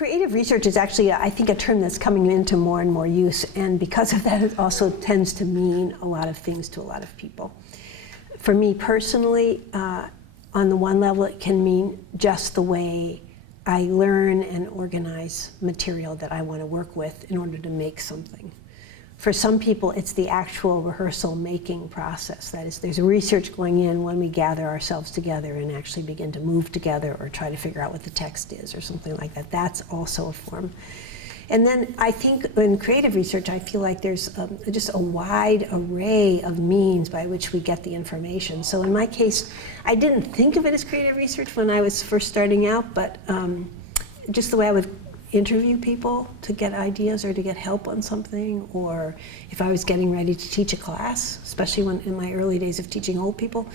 Creative research is actually, I think, a term that's coming into more and more use, and because of that, it also tends to mean a lot of things to a lot of people. For me personally, on the one level, it can mean just the way I learn and organize material that I want to work with in order to make something. For some people, it's the actual rehearsal making process. That is, there's research going in when we gather ourselves together and actually begin to move together or try to figure out what the text is or something like that. That's also a form. And then I think in creative research, I feel like there's just a wide array of means by which we get the information. So in my case, I didn't think of it as creative research when I was first starting out, but just the way I would interview people to get ideas or to get help on something, or if I was getting ready to teach a class, especially when in my early days of teaching old people,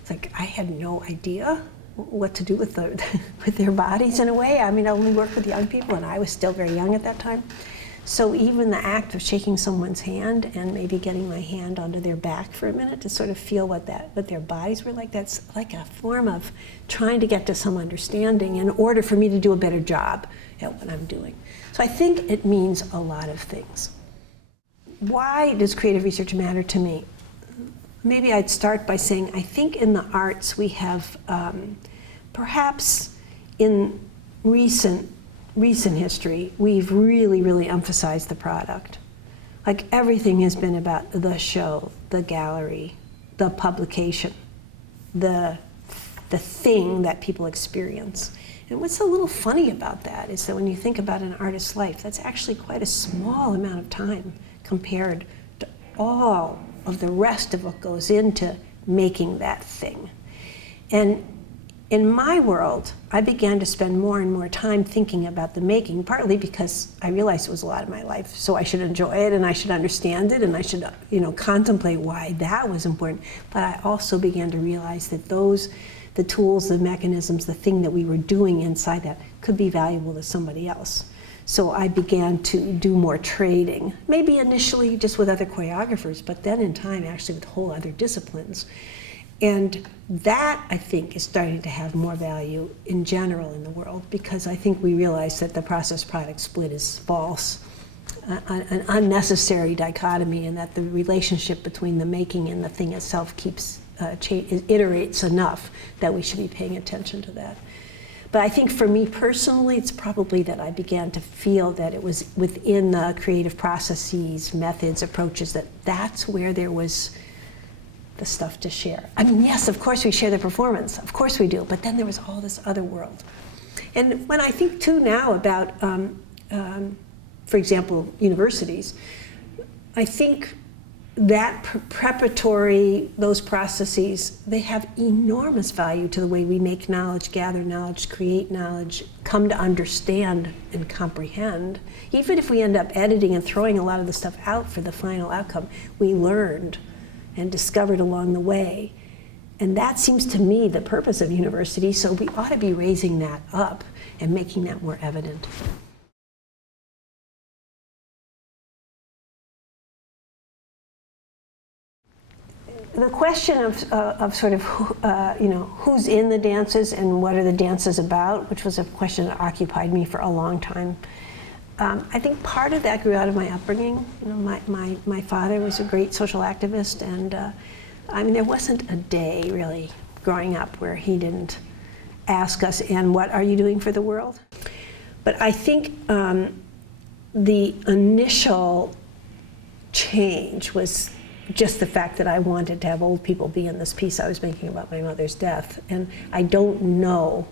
it's like I had no idea what to do with with their bodies in a way. I mean, I only worked with young people and I was still very young at that time. So even the act of shaking someone's hand and maybe getting my hand onto their back for a minute to sort of feel what their bodies were like, that's like a form of trying to get to some understanding in order for me to do a better job at what I'm doing. So I think it means a lot of things. Why does creative research matter to me? Maybe I'd start by saying I think in the arts we have, perhaps in recent history, we've really emphasized the product. Like everything has been about the show, the gallery, the publication, the thing that people experience. And what's a little funny about that is that when you think about an artist's life, that's actually quite a small amount of time compared to all of the rest of what goes into making that thing. And in my world, I began to spend more and more time thinking about the making, partly because I realized it was a lot of my life, so I should enjoy it and I should understand it and I should, contemplate why that was important. But I also began to realize that the tools, the mechanisms, the thing that we were doing inside that could be valuable to somebody else. So I began to do more trading, maybe initially just with other choreographers, but then in time actually with whole other disciplines. And that, I think, is starting to have more value in general in the world, because I think we realize that the process-product split is false, an unnecessary dichotomy, and that the relationship between the making and the thing itself iterates enough that we should be paying attention to that. But I think for me personally, it's probably that I began to feel that it was within the creative processes, methods, approaches, that's where there was the stuff to share. I mean, yes, of course we share the performance, of course we do, but then there was all this other world. And when I think too now about, for example, universities, I think that preparatory, those processes, they have enormous value to the way we make knowledge, gather knowledge, create knowledge, come to understand and comprehend. Even if we end up editing and throwing a lot of the stuff out for the final outcome, we learned and discovered along the way. And that seems to me the purpose of university, so we ought to be raising that up and making that more evident. The question of sort of who's in the dances and what are the dances about, which was a question that occupied me for a long time. I think part of that grew out of my upbringing. My father was a great social activist, and I mean, there wasn't a day really growing up where he didn't ask us, and what are you doing for the world? But I think the initial change was just the fact that I wanted to have old people be in this piece I was making about my mother's death. And I don't know,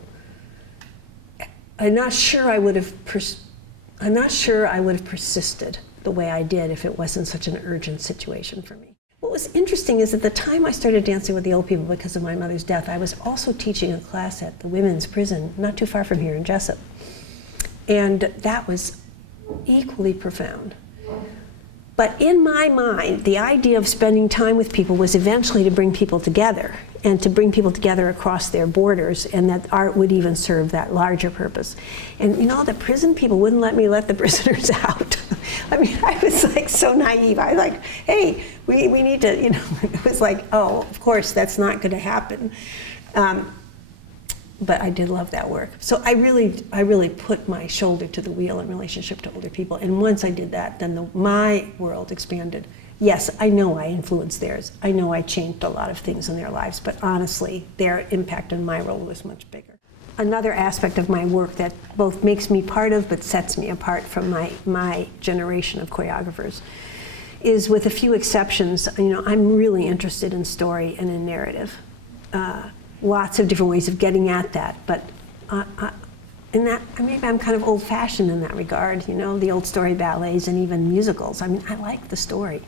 I'm not sure I would have persisted the way I did if it wasn't such an urgent situation for me. What was interesting is at the time I started dancing with the old people because of my mother's death, I was also teaching a class at the women's prison not too far from here in Jessup. And that was equally profound. But in my mind, the idea of spending time with people was eventually to bring people together, and to bring people together across their borders, and that art would even serve that larger purpose. And the prison people wouldn't let me let the prisoners out. I mean, I was like so naive. I was like, hey, we need to, it was like, oh, of course, that's not going to happen. but I did love that work. So I really put my shoulder to the wheel in relationship to older people. And once I did that, then my world expanded. Yes, I know I influenced theirs. I know I changed a lot of things in their lives, but honestly, their impact on my role was much bigger. Another aspect of my work that both makes me part of but sets me apart from my generation of choreographers is, with a few exceptions, I'm really interested in story and in narrative. Lots of different ways of getting at that, but maybe I'm kind of old-fashioned in that regard, the old story ballets and even musicals. I like the story.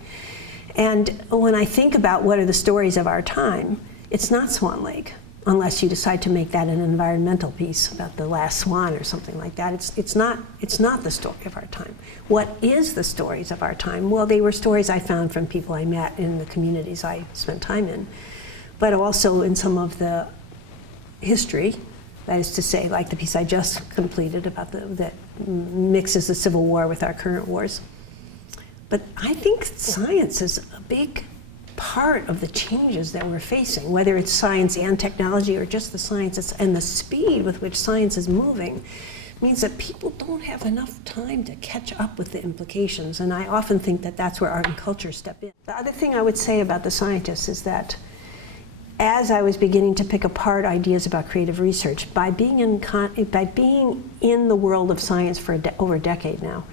And when I think about what are the stories of our time, it's not Swan Lake, unless you decide to make that an environmental piece about the last swan or something like that. It's not the story of our time. What is the stories of our time? Well, they were stories I found from people I met in the communities I spent time in, but also in some of the history. That is to say, like the piece I just completed about that mixes the Civil War with our current wars. But I think science is a big part of the changes that we're facing, whether it's science and technology or just the science, and the speed with which science is moving means that people don't have enough time to catch up with the implications. And I often think that that's where art and culture step in. The other thing I would say about the scientists is that as I was beginning to pick apart ideas about creative research, by being in the world of science for over a decade now,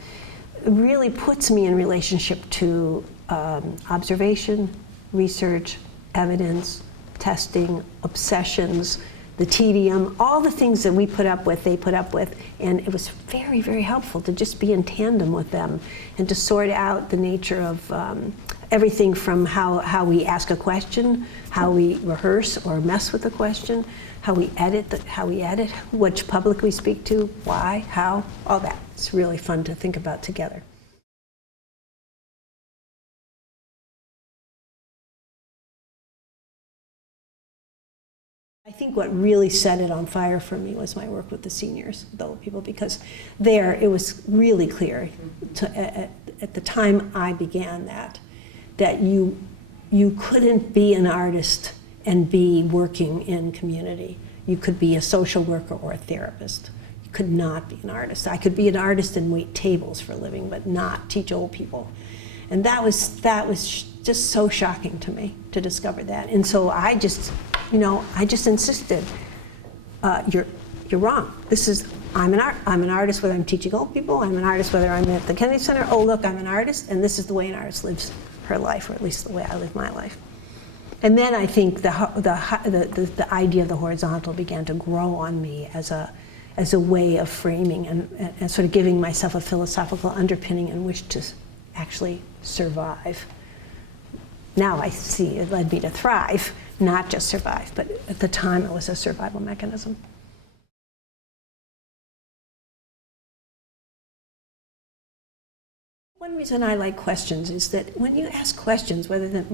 it really puts me in relationship to observation, research, evidence, testing, obsessions, the tedium, all the things that we put up with, they put up with, and it was very, very helpful to just be in tandem with them and to sort out the nature of everything from how we ask a question, how we rehearse or mess with the question, how we edit, which public we speak to, why, how, all that. It's really fun to think about together. I think what really set it on fire for me was my work with the seniors, with older people, because there it was really clear at the time I began that you couldn't be an artist and be working in community. You could be a social worker or a therapist. You could not be an artist. I could be an artist and wait tables for a living, but not teach old people. And that was just so shocking to me to discover that. And so I just insisted, you're wrong. I'm an artist whether I'm teaching old people. I'm an artist whether I'm at the Kennedy Center. Oh, look, I'm an artist, and this is the way an artist lives her life, or at least the way I live my life. And then I think the idea of the horizontal began to grow on me as a way of framing and sort of giving myself a philosophical underpinning in which to actually survive. Now I see it led me to thrive, not just survive, but at the time it was a survival mechanism. One reason I like questions is that when you ask questions, rather than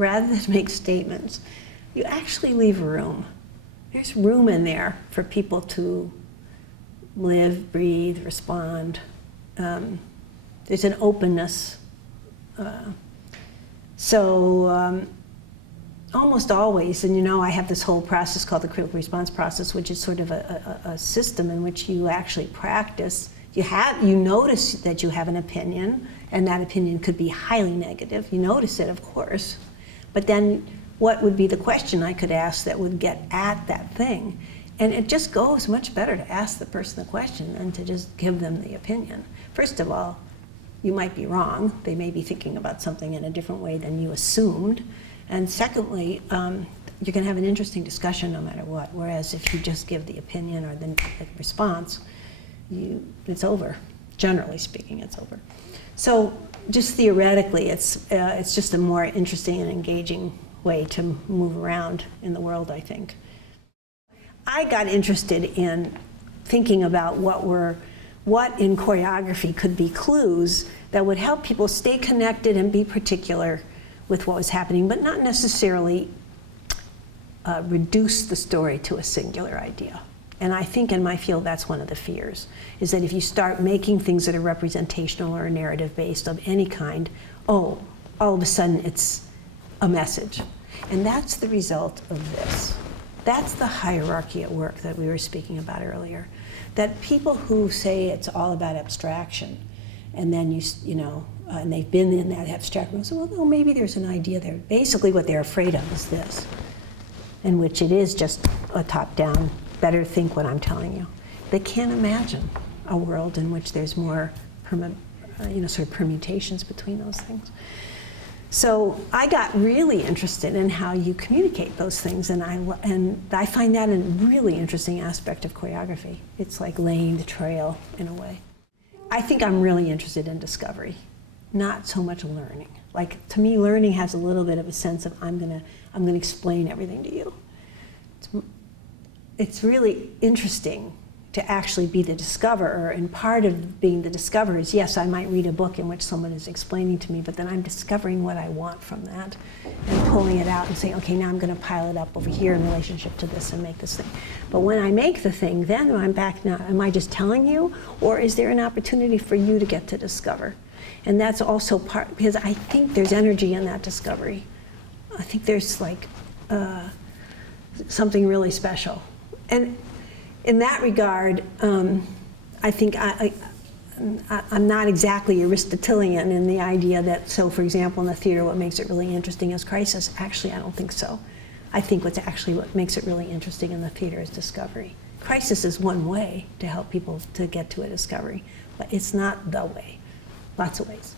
make statements, you actually leave room. There's room in there for people to live, breathe, respond. There's an openness. Almost always, and I have this whole process called the critical response process, which is sort of a system in which you actually practice. You notice that you have an opinion, and that opinion could be highly negative. You notice it, of course, but then what would be the question I could ask that would get at that thing? And it just goes much better to ask the person the question than to just give them the opinion. First of all, you might be wrong. They may be thinking about something in a different way than you assumed. And secondly, you can have an interesting discussion no matter what, whereas if you just give the opinion or the response, it's over. Generally speaking, it's over. So just theoretically, it's just a more interesting and engaging way to move around in the world, I think. I got interested in thinking about what in choreography could be clues that would help people stay connected and be particular with what was happening, but not necessarily reduce the story to a singular idea. And I think in my field that's one of the fears, is that if you start making things that are representational or narrative based of any kind, all of a sudden it's a message. And that's the result of this. That's the hierarchy at work that we were speaking about earlier. That people who say it's all about abstraction, and then you know, and they've been in that abstract world, so well, no, maybe there's an idea there. Basically what they're afraid of is this, in which it is just a top-down, better think what I'm telling you. They can't imagine a world in which there's more you know, sort of permutations between those things. So I got really interested in how you communicate those things, and I find that a really interesting aspect of choreography. It's like laying the trail in a way. I think I'm really interested in discovery, not so much learning. Like, to me, learning has a little bit of a sense of I'm gonna explain everything to you. It's really interesting to actually be the discoverer, and part of being the discoverer is, yes, I might read a book in which someone is explaining to me, but then I'm discovering what I want from that and pulling it out and saying, okay, now I'm going to pile it up over here in relationship to this and make this thing. But when I make the thing, then I'm back now, am I just telling you, or is there an opportunity for you to get to discover? And that's also part, because I think there's energy in that discovery. I think there's like something really special. And in that regard, I think I'm not exactly Aristotelian in the idea that, so for example, in the theater, what makes it really interesting is crisis. Actually, I don't think so. I think what makes it really interesting in the theater is discovery. Crisis is one way to help people to get to a discovery, but it's not the way. Lots of ways.